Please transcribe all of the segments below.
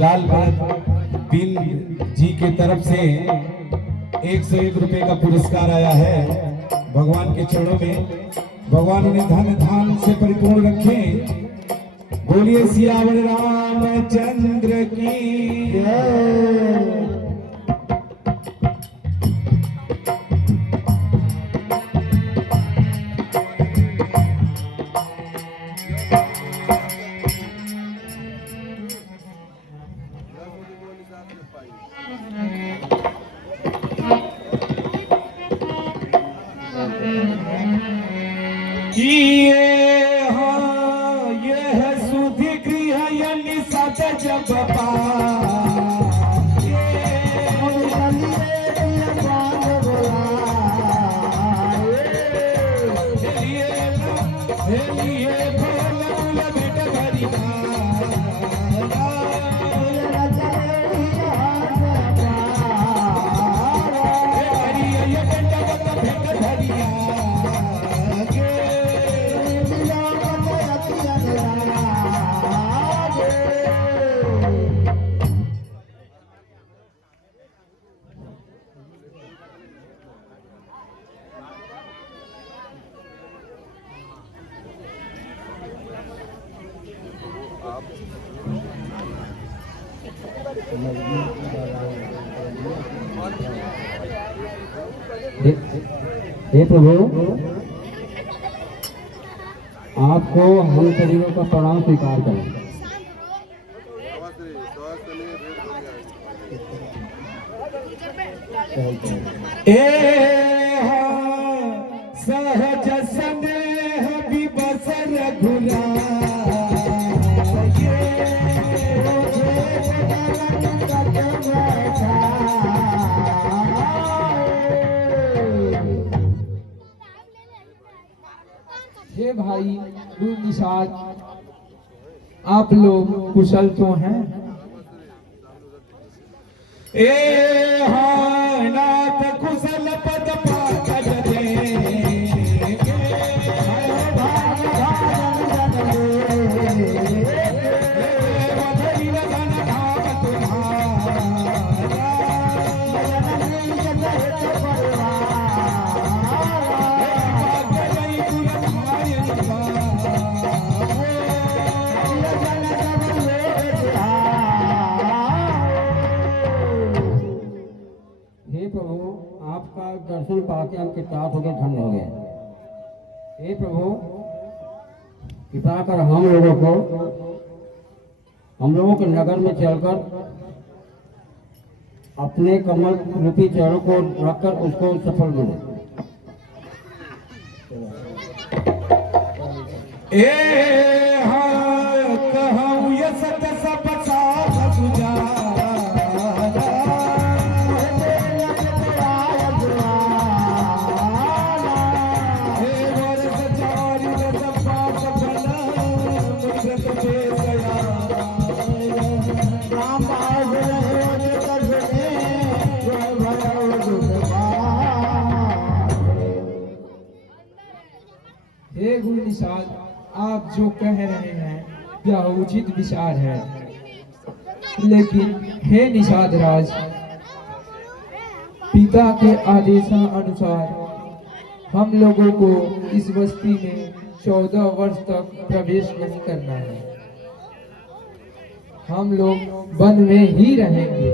लाल भरत बिन जी के तरफ से 101 रुपए का पुरस्कार आया है भगवान के चरणों में। भगवान उन्हें धन धान से परिपूर्ण रखें। बोलिए सियावर रामचंद्र की जय। हे प्रभु, आपको हम शरीरों का प्रणाम स्वीकार करें। सहज स्नेह विबसर घुरा हे भाई गुरु निषाद, आप लोग कुशल तो हैं? नाथ कुशल पद पाकर दर्शन पाके हम कृतार्थ हो गए, धन्य हो गए। हे प्रभु, कृपा कर हम लोगों के नगर में चलकर अपने कमल रूपी चरणों को रखकर उसको सफल मिले। कहूँ ये सत्य सब साथ सुजा गुरु निषाद, आप जो कह रहे हैं यह उचित विचार है, लेकिन हे निषाद राज, पिता के आदेशानुसार हम लोगों को इस बस्ती में 14 वर्ष तक प्रवेश नहीं करना है। हम लोग वन में ही रहेंगे,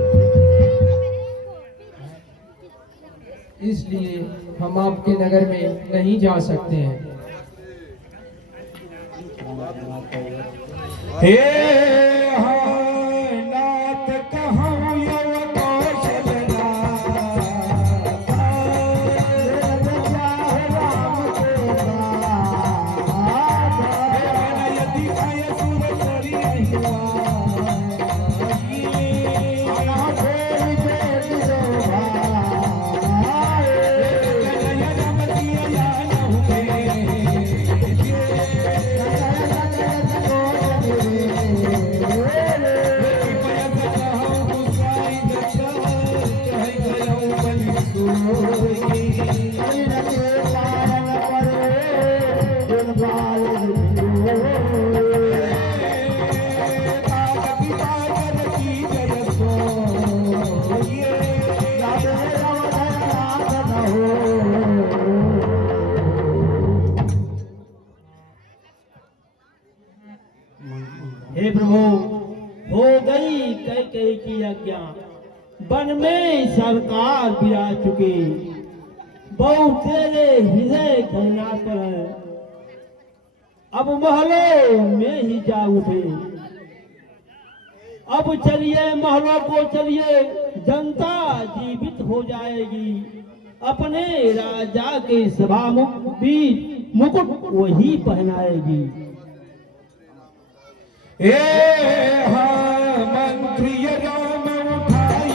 इसलिए हम आपके नगर में नहीं जा सकते हैं। नाथ कहूँ यो कौशलना यदि भय सुर सरी कई की आज्ञा, वन में सरकार विराज चुके, बहु तेरे हृदय खैना पर है, अब महलों में ही जा उठे। अब चलिए महलों को चलिए, जनता जीवित हो जाएगी, अपने राजा के सभामुख भी मुकुट वही पहनाएगी। हाँ मंत्री राम उठाई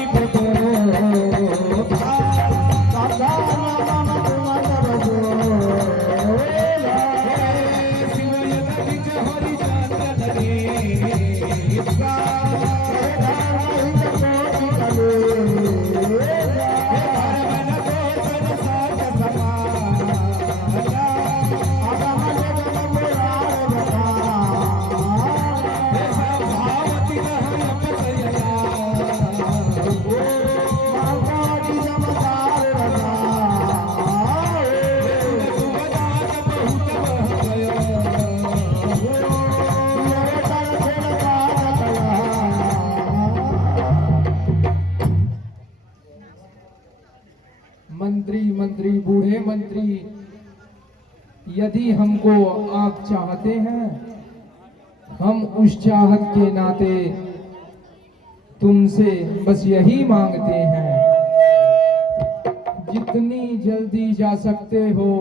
मंत्री बूढ़े मंत्री, यदि हमको आप चाहते हैं, हम उस चाहत के नाते तुमसे बस यही मांगते हैं, जितनी जल्दी जा सकते हो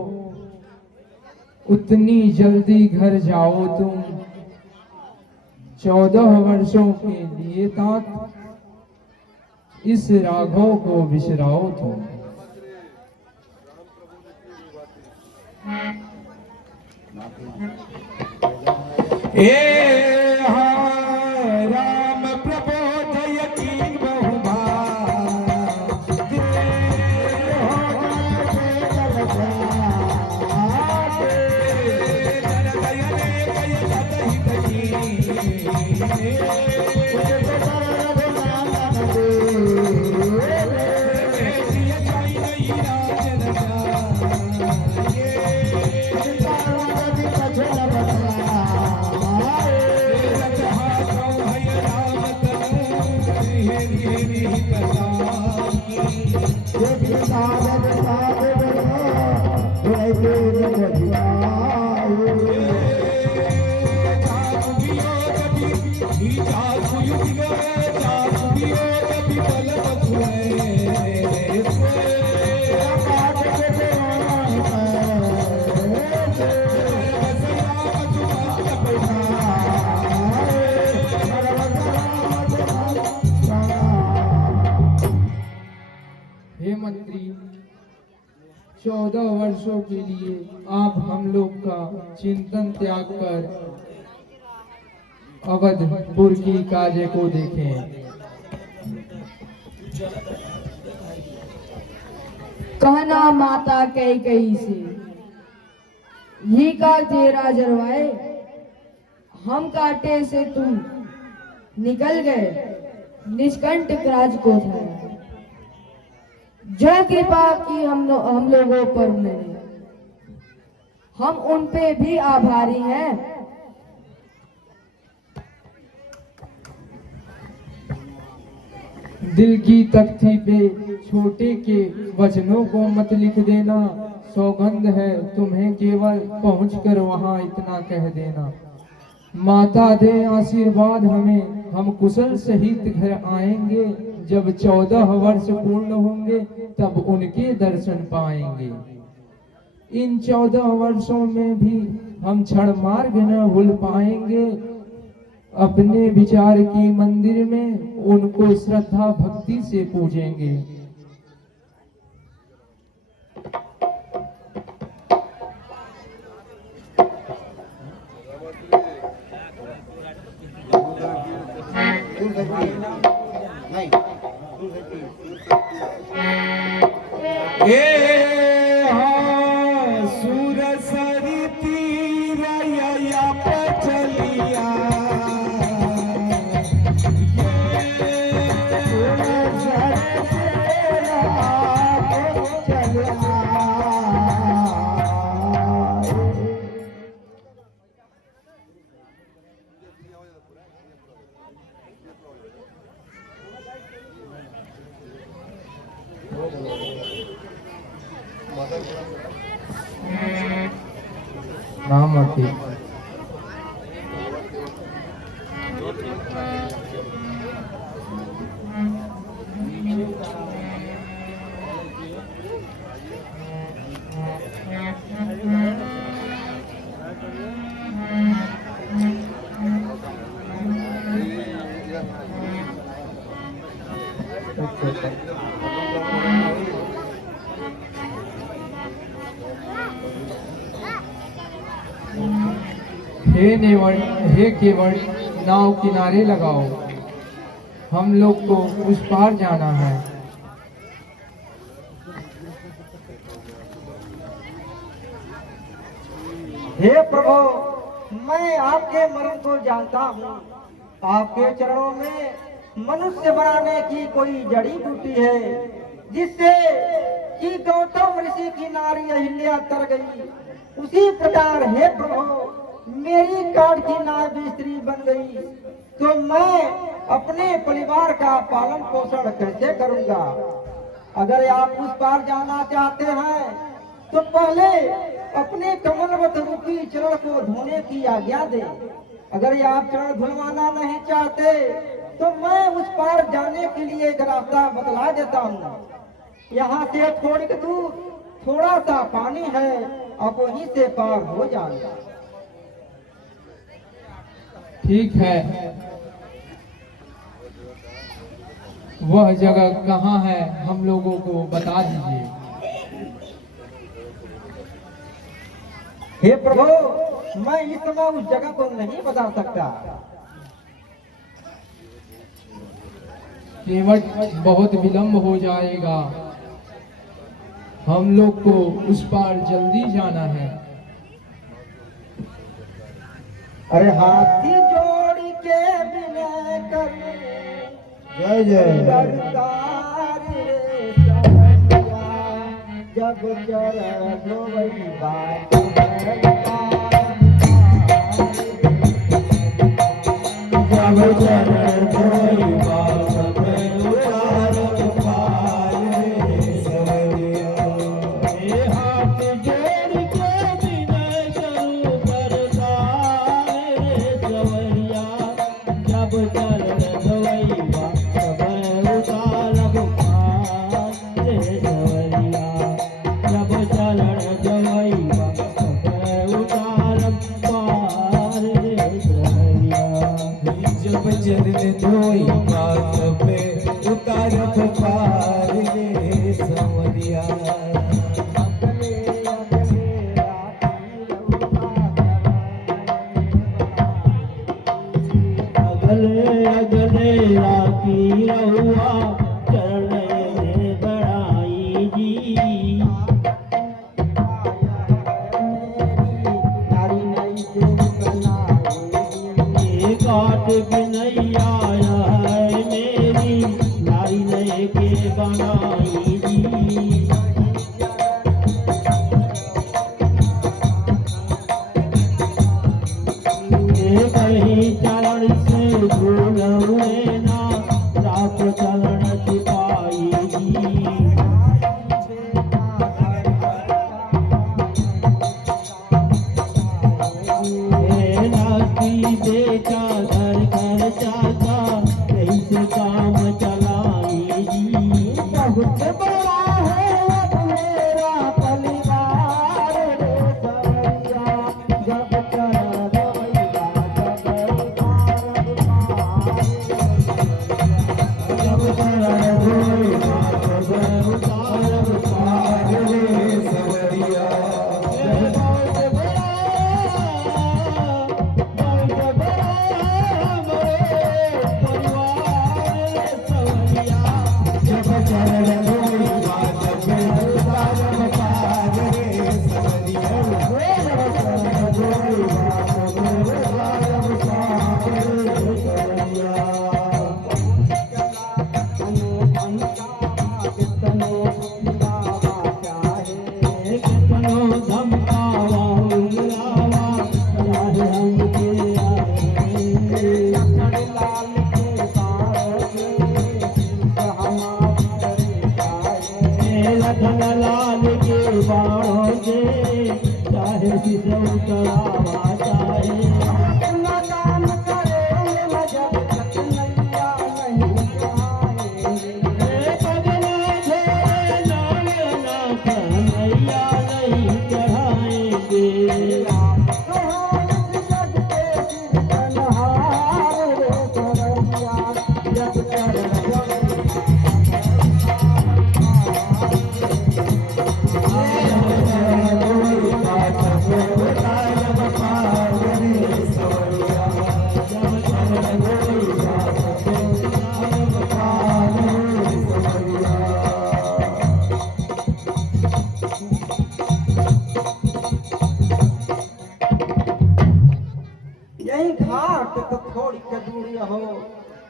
उतनी जल्दी घर जाओ तुम। 14 वर्षों के लिए तात इस राघव को विसराओ तुम। राम प्रबोध यकीन बहुमा हे मंत्री, 14 वर्षों के लिए आप हम लोग का चिंतन त्याग कर अवधपुर की कार्य को देखें। कहना माता कैकेयी से, ही का तेरा जरवाए, हम काटे से तुम निकल गए, निष्कंटक राज को था। जो कृपा की हम लोगों पर उन्होंने, हम उन पे भी आभारी हैं। दिल की तख्ती पे छोटे के वचनों को मत लिख देना, सौगंध है तुम्हें केवल पहुंचकर वहां इतना कह देना। माता दे आशीर्वाद हमें, हम कुशल सहित घर आएंगे, जब 14 वर्ष पूर्ण होंगे तब उनके दर्शन पाएंगे। इन 14 वर्षों में भी हम क्षण मार्ग न भूल पाएंगे, अपने विचार की मंदिर में उनको श्रद्धा भक्ति से पूजेंगे। नामति। हे केवल नाव किनारे लगाओ, हम लोग को उस पार जाना है। हे प्रभु, मैं आपके मरण को जानता हूँ। आपके चरणों में मनुष्य बनाने की कोई जड़ी बूटी है, जिससे कि गौतम ऋषि की नारी अहिल्या तर गई, उसी प्रकार हे प्रभु मेरी काट की नारी स्त्री बन गई, तो मैं अपने परिवार का पालन पोषण कैसे करूंगा? अगर आप उस पार जाना चाहते हैं तो पहले अपने कमलवत रूपी चरण को धोने की आज्ञा दे। अगर आप चरण धुलवाना नहीं चाहते तो मैं उस पार जाने के लिए एक रास्ता बतला देता हूँ। यहाँ से थोड़ी दूर थोड़ा सा पानी है, आप वहीं से पार हो जाएगा। ठीक है, वह जगह कहाँ है हम लोगों को बता दीजिए। हे प्रभु, मैं इस समय उस जगह को नहीं बता सकता। केवल बहुत विलंब हो जाएगा, हम लोग को उस पार जल्दी जाना है। अरे हाथी जोड़ी के बिना कर जय जय जब चरण धोवई बात जब चरण धोई बात में उतार पार सवरिया। हे हाथ जोड़ के विनय करूं बरदार रे सवरिया, जब चरण धोई बात में उतारब पार रे सवरिया, जब चरण धोई बात में उतारब पार रे सवरिया। जब चरण धोई बात पे उतारब पार रे सवरिया। अगले अगले राती रहुआ चरण में बढ़ाई जी, नारी नई से बनाई। ये काट के नहीं आया है मेरी नारी नए के बनाई जी। ये कहीं चरण से भूल हुए ना, रात चरण छिपाई जी। नाती बेटा घर घर चाचा कैसे काम चलाई जी। बहुत बड़ा है अब मेरा परिवार रे सवरिया, जब चरण धोई बात में उतारब पार। जब चरण धोई बात में उतारब पार रे सवरिया। जब चरण धोई बात में उतारब पार रे सवरिया। जब चरण धोई बात में उतारब पार रे सवरिया। कितनो धमकावा उंगलावा राह हमके आए। लखन लाल के बाणों से चाहे उतरावा चाहे न काम करेंगे न जब तक नैया नहीं चढ़ाएंगे। पगला छोड़े नागनाथ नैया नहीं चढ़ाएंगे। यही घाट तो थोड़ी के दूरी हो,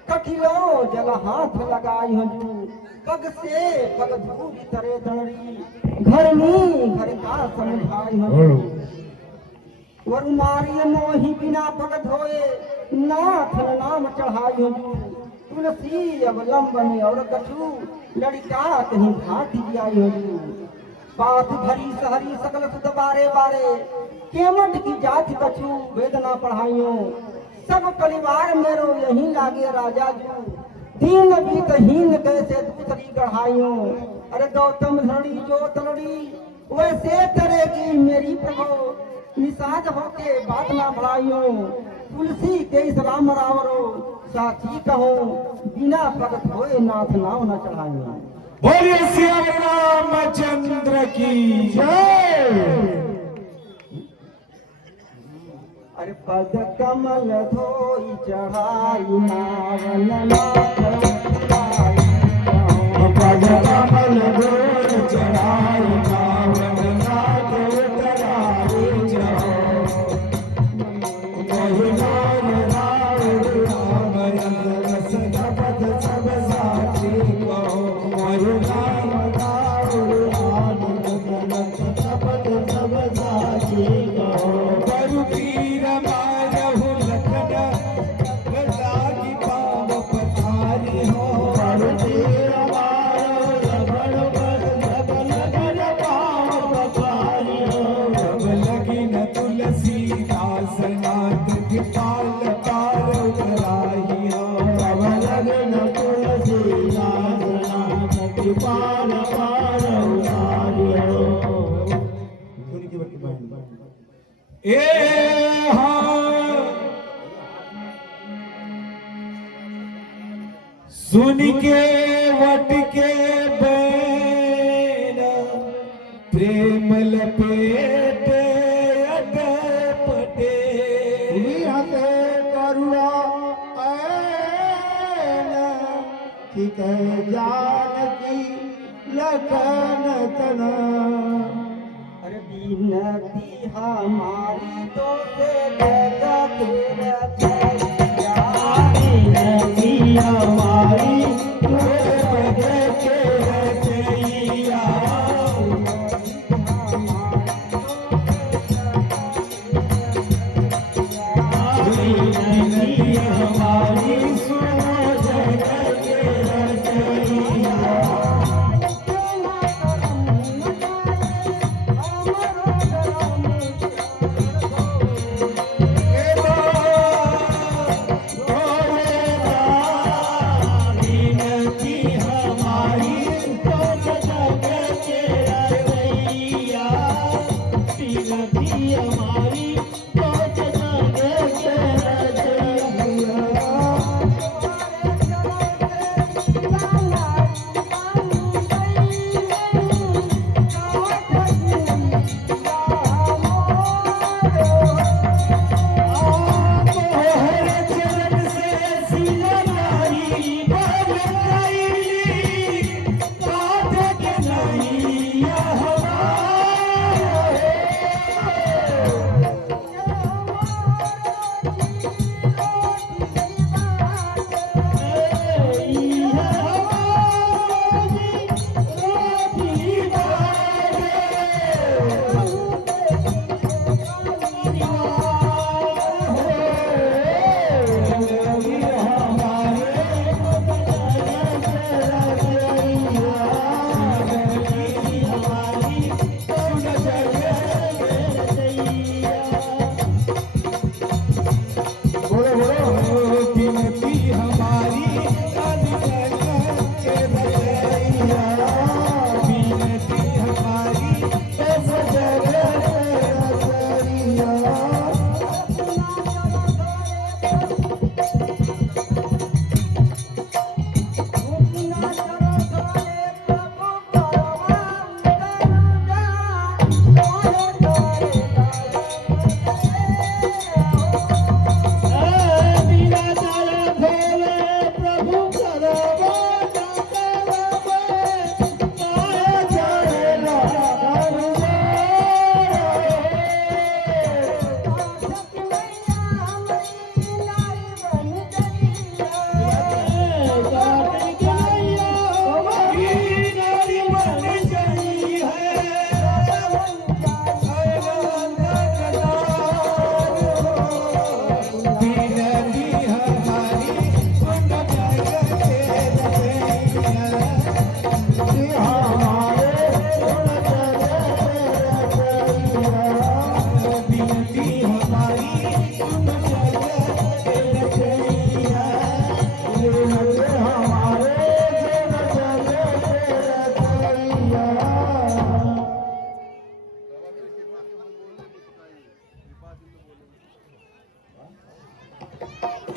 कठिलो जल हाथ लगाई हजूर, पग से पग धूरी तरे दड़ी, घर में घर का समझाई हजूर। वरु मारिय मोही बिना पग धोए, नाथ नाम चढ़ाई हजूर। तुलसी अवलंबन और कछु, लड़का कहीं भाती आई हजूर। बात भरी सहरी सकल सुत बारे बारे, केवट की जाति कछु वेदना पढ़ाइयो। सब परिवार मेरो यही लागे राजा जू, दीन बीतहीन कैसे दूसरी गढ़ाइयो। अरे गौतम धरणी जो तलड़ी, वैसे करेगी मेरी प्रभु, निषाद होके बात ना बढ़ाइयो। तुलसी के इस राम रावरो, साथी कहो बिना पग धोए नाथ नाम न चढ़ाइयो। बोलिए श्याम रामचंद्र की जय। अरे पद कमल धोई चढ़ाई नावन नाथ चढ़ाई। पद कमल धोई चढ़ाई नावन नाथ चढ़ाई जाओ। महिलान राम राम रस जपत सब साथी को, महिलान राम राम रस जपत सब साथी को। बरु पीर मारहु लखन लागी पाव पथारी हो। बरु पीर मारहु लखन पाव पथारी हो। जब लगी न तुलसीदास नाथ की पाल पार उतराई हो। जब लगी न तुलसीदास नाथ की पाल पार उतराई हो। ए हाँ सुन के वट के बैन, प्रेम लपेटे अटपटे। हते करुणा ऐन, ठीक जानकी लखन तना। अरे बिनती हमारी तो से जगत रचैया। बिनती हमारी तो जगत रचैया। बिनती हमारी सुनो जगत रचैया।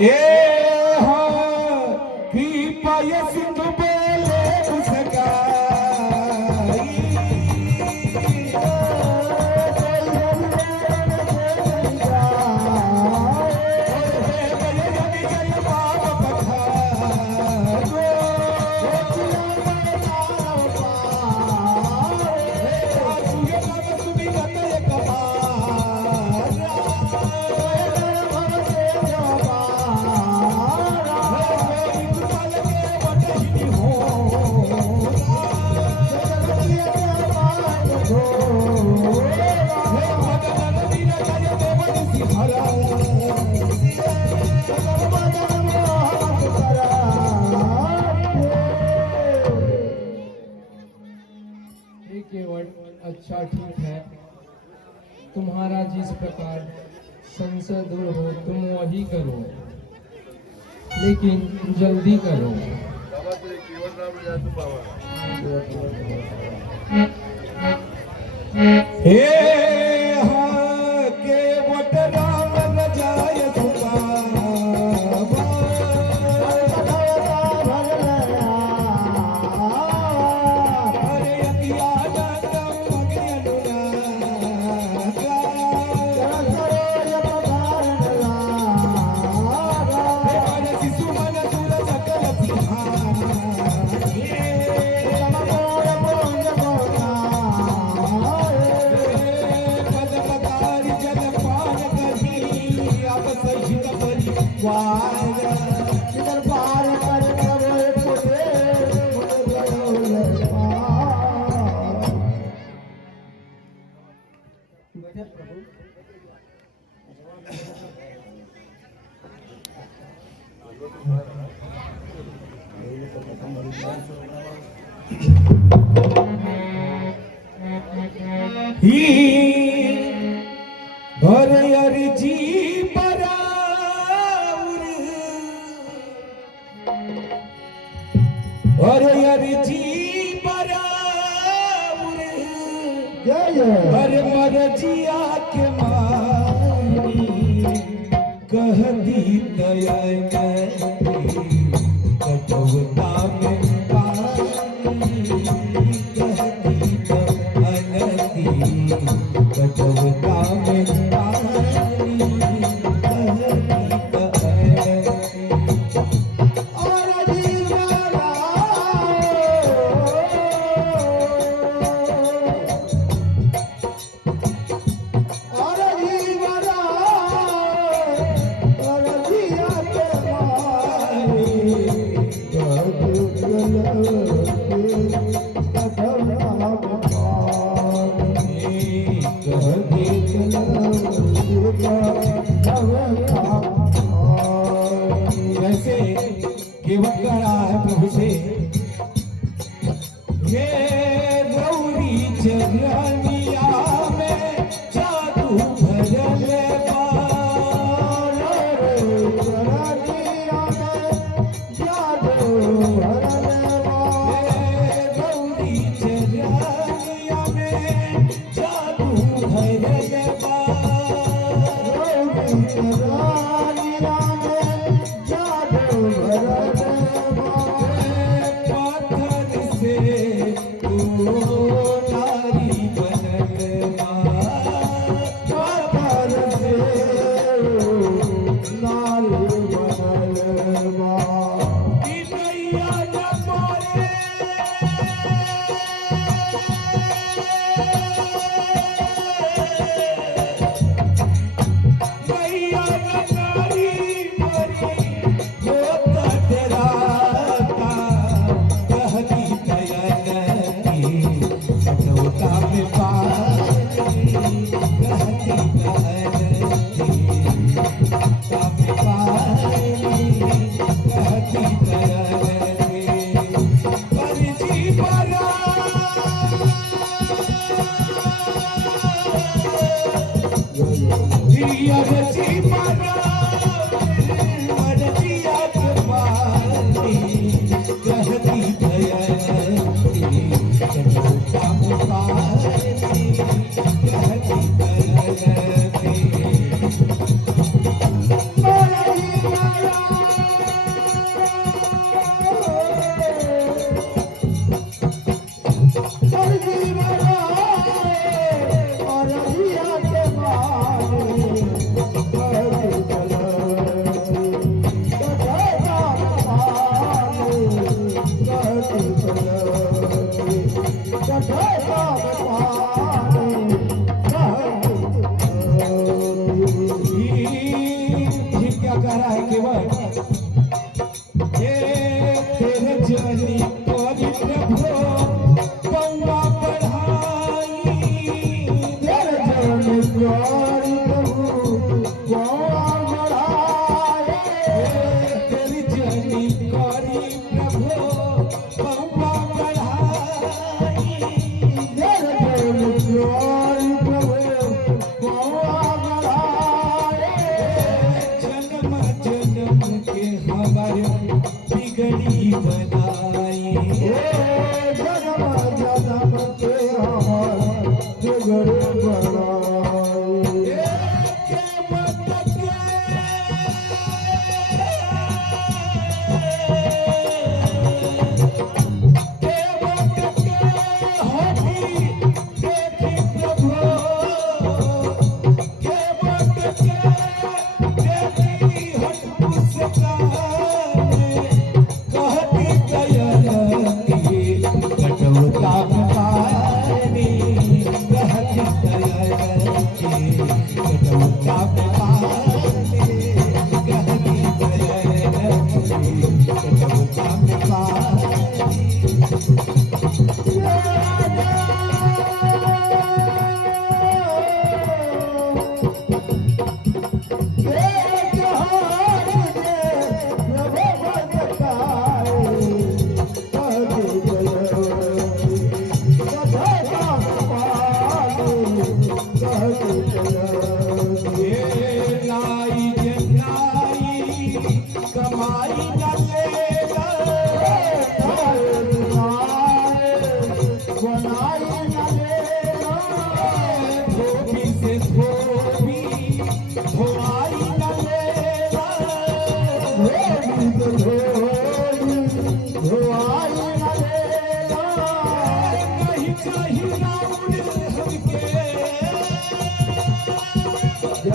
ए हाँ कृपा सिंधु बोले हे केवट, अच्छा ठीक है, तुम्हारा जिस प्रकार संशय दूर हो तुम वही करो, लेकिन जल्दी करो। हे हाँ केवट राम रजाय भर अर्जी और अर्जी हर मरजिया के मारी कह दी दया कटौता में पानी कह दी अनती कटौता में पानी कह दी वैसे केवट कह रहा है प्रभु से, ये गौरी चरनिया में जादू भरल गौरी चरनिया में जादू भरल पाथर से तू नारी बनल पाथर से नारी बनल की नैया न मोरे नैया न नारी मरी होता डराता कहती दयानती कटौता में पानी कहती दयानती कटौता में पानी कहती दयानती अर्जी बरा अर्जी बरा अर्जिया के पानी कहती दयानती कटौता में पानी कहती दयानती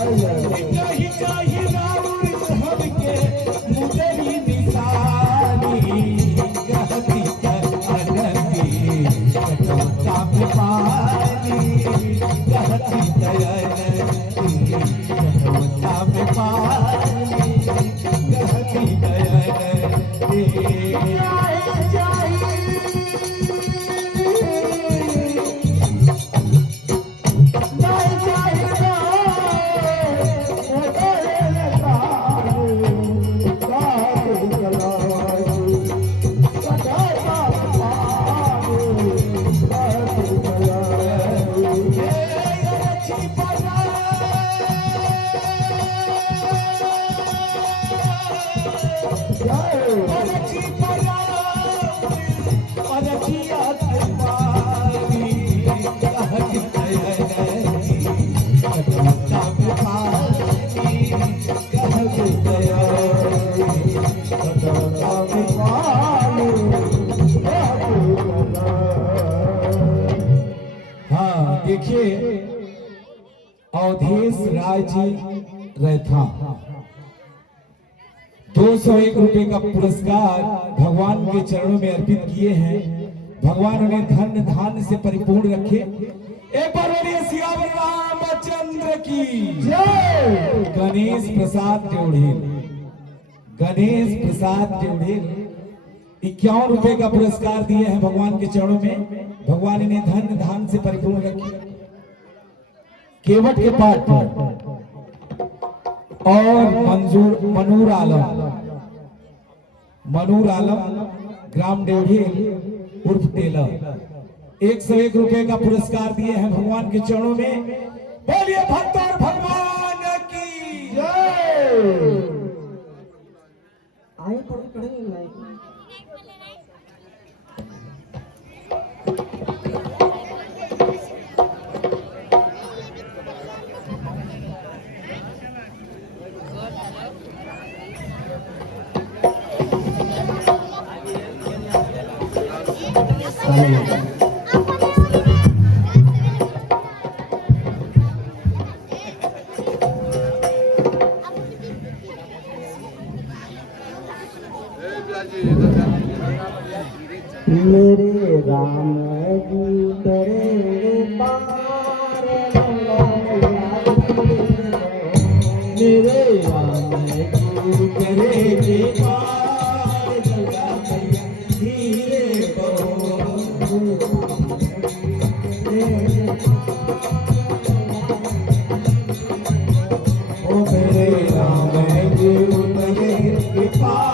कहीं कहीं राउर हमके मुदरी निशानी कहती अनकी कटौता पे पानी कहती कटौता पे पानी कहती हाँ देखिए, अवधेश राय जी रहता 201 रुपए का पुरस्कार भगवान के चरणों में अर्पित किए हैं। भगवान उन्हें धन धान से परिपूर्ण रखे। एक बार बोलिए सियावर रामचंद्र की जय। गणेश प्रसाद टेढ़ेल, गणेश प्रसाद टेढ़ेल 51 रुपए का पुरस्कार दिए हैं भगवान के चरणों में। भगवान इन्हें धन धान से परिपूर्ण रखे। केवट के पाठ पर और मनूर आलम ग्राम डेढ़ेल उर्फ टेलर 101 रुपए का पुरस्कार दिए हैं भगवान के चरणों में। बोलिए भक्त और भगवान की जय। आए पढ़े मेरे राम जी तेरे पार मेरे राम जी तेरे पार धीरे ओ मेरे राम जी तेरे पार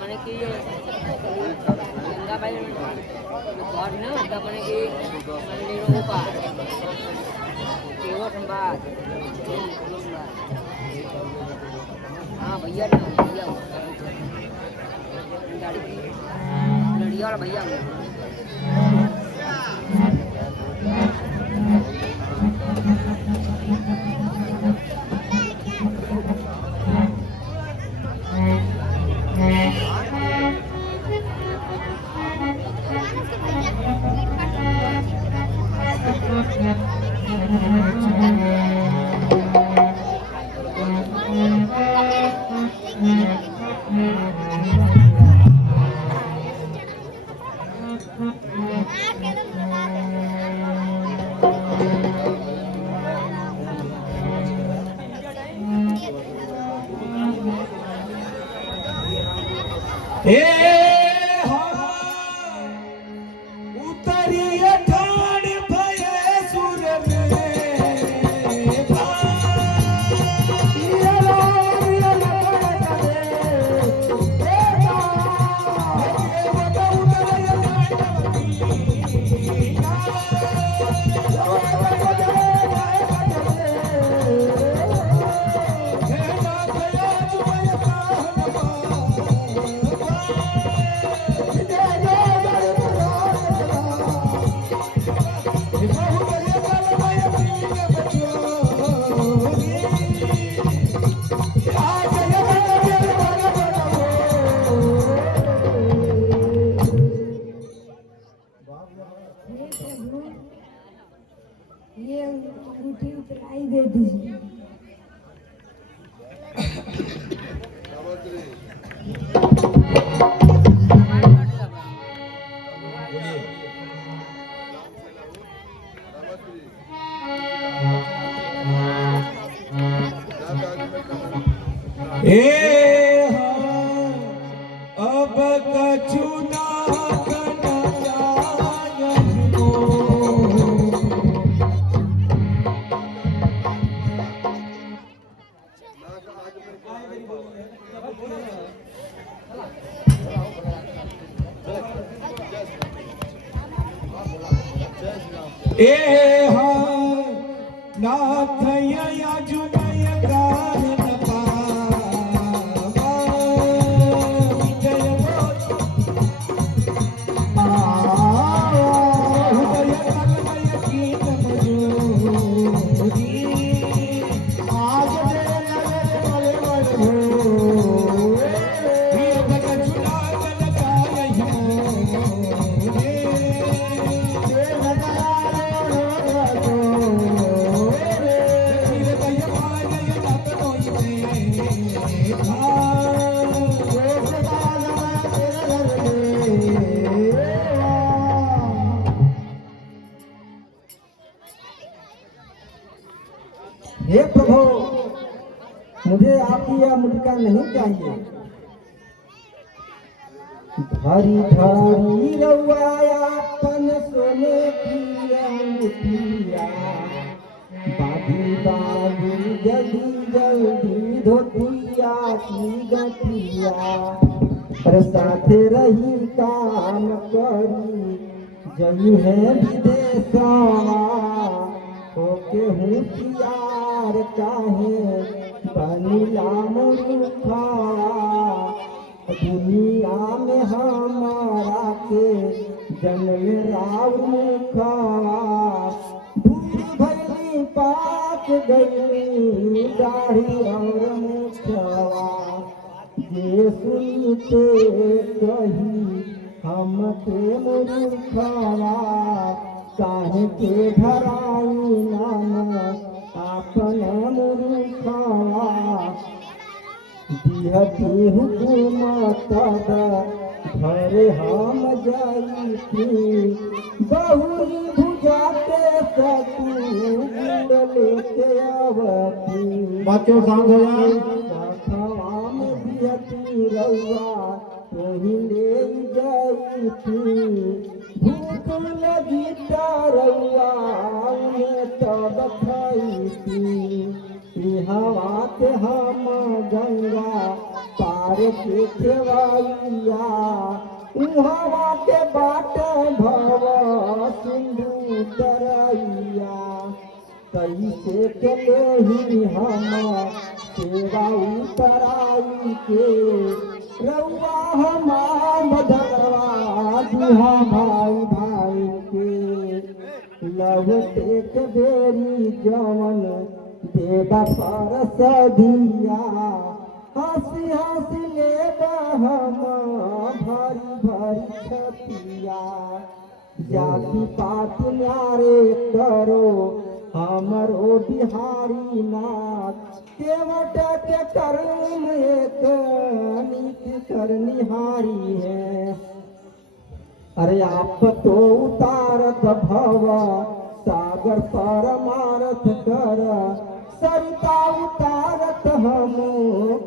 মানে কি গঙ্গাবাই ঘর না তারপরে কি মন্দির উপা केवल संवाद हाँ भैया ना भैया लड़िया वाला भैया ए उतरी ठाण भये सुर हे प्रभु, ये अंगूठी उतराई दे दीजिए। ए अब कछु ना कना जायन को ए नाथ या जुमय गान हे प्रभु, मुझे आपकी यह मुटका नहीं चाहिए। भरी भरी रउआयापन सोने की अंगूठिया, बाधी बाधी जल्दी जल्दी धोतिया की गठिया, और साथे रही काम करी जही है विदेशवा, होके होशियार चाहे बनिला मूर्खा, दुनिया में हमारा के जन्म राव मूर्खा, बूढ़ी भैली पाक गई दाढ़ी और मूर्खवा, जे सुनते कही हमके मूर्खवा, काहे के धराई नाम आपन मूर्खवा, दिहती हुकूमत घरे हम जाईती, बहुरी भुजाते सकूल लेके आवती, बच्चों शांत हो जाए। सखवा में दिहती रउआ वही ले जाईती, भूख लगी रउआ उन्हें तब खाईती, हवा के हम गंगा पार के खेवैया उहवा के बाटे भव सिंधु तरैया कैसे के लेही हम सेवा उतराई के रउआ हमार मधरवा दुहा भाई भाई के लवटे के बेरी जवन देवा पर सदिया हंसी हंसी लेबा हम भरी भरी छतिया जाति पात न्यारे करो हमरो बिहारी नाथ केवट के कर्म एक नीति करनिहारी है। अरे आप तो उतारत भव सागर परमारथ कर सरिता उतारत हम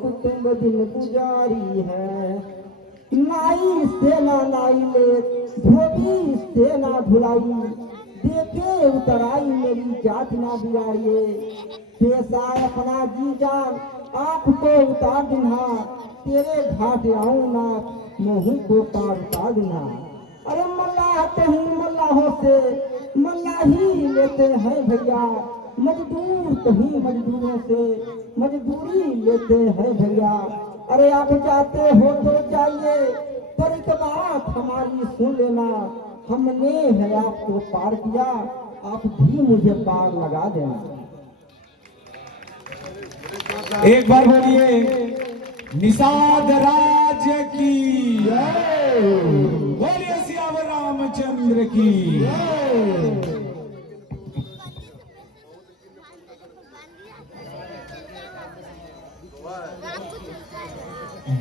कुटुंब दिन गुजारी है। नाई सेना नाई ले धोबी सेना धुलाई देखे उतराई मेरी जात ना बिगाड़िए पेशा अपना जी जान आपको उतार दिना तेरे घाट आऊं ना मुँह को पार उतार दिना। अरे मल्लाह कहीं मल्लाहों से मल्लाही लेते हैं भैया मजदूर कहीं मजदूरों से मजदूरी लेते हैं भैया। अरे आप जाते हो तो जाइए पर एक बात हमारी सुन लेना हमने है आपको पार किया आप भी मुझे पार लगा देना। एक बार बोलिए निषाद राज की बोलिए सियावर रामचंद्र की।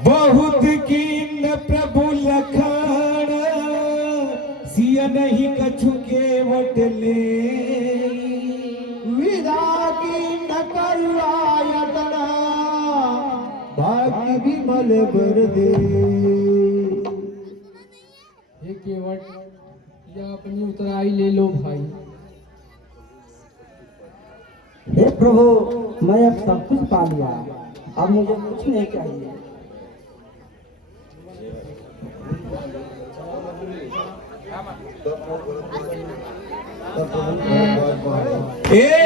बहुत कीन प्रभु लखन सिया नहीं कछु के वटले विदा की न करुआयतना बाकी विमल बर दे। हे केवट या अपनी उतराई ले लो भाई। हे प्रभु मैं अब सब कुछ पा लिया अब मुझे कुछ नहीं चाहिए। एक